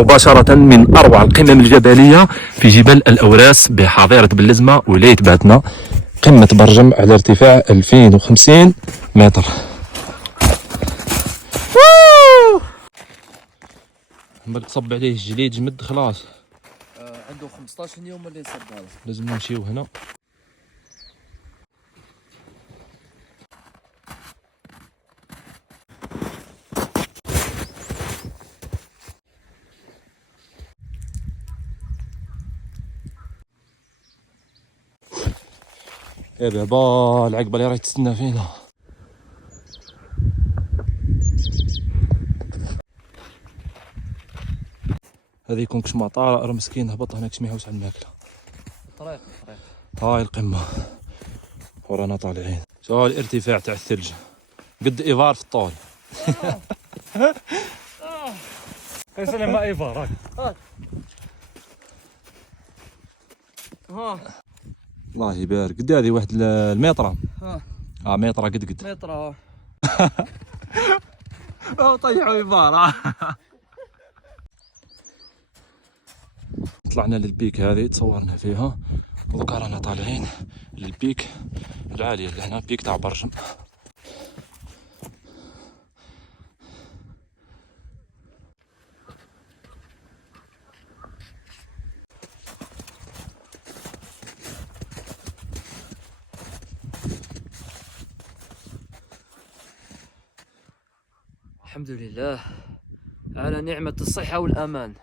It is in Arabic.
مباشرة من أروع القمم الجبلية في جبال الأوراس بحظيرة بلزمة ولاية باتنا. قمة برجم على ارتفاع 2050 متر. بالك صب عليه الجليد جمد خلاص. عنده 15 يوم اللي نصب هذا. لازم نمشيو هنا. يا بابا العقبة اللي راهي تستنى فينا. هذا يكون كش مطار راه مسكين هبط هناك كش ما يحوس على الماكلة. طريق هاي القمة ورانا طالعين. شوف الارتفاع تاع الثلج قد إيفار في الطول. يسلم ما ايفار ها. الله يبارك. قد هذه واحد المترة. مترة قد متر طيحوا إيفار. طلعنا للبيك هذه تصورنا فيها ودوكا رانا طالعين للبيك العالية اللي هنا بيك تاع برجم. الحمد لله على نعمة الصحة والأمان.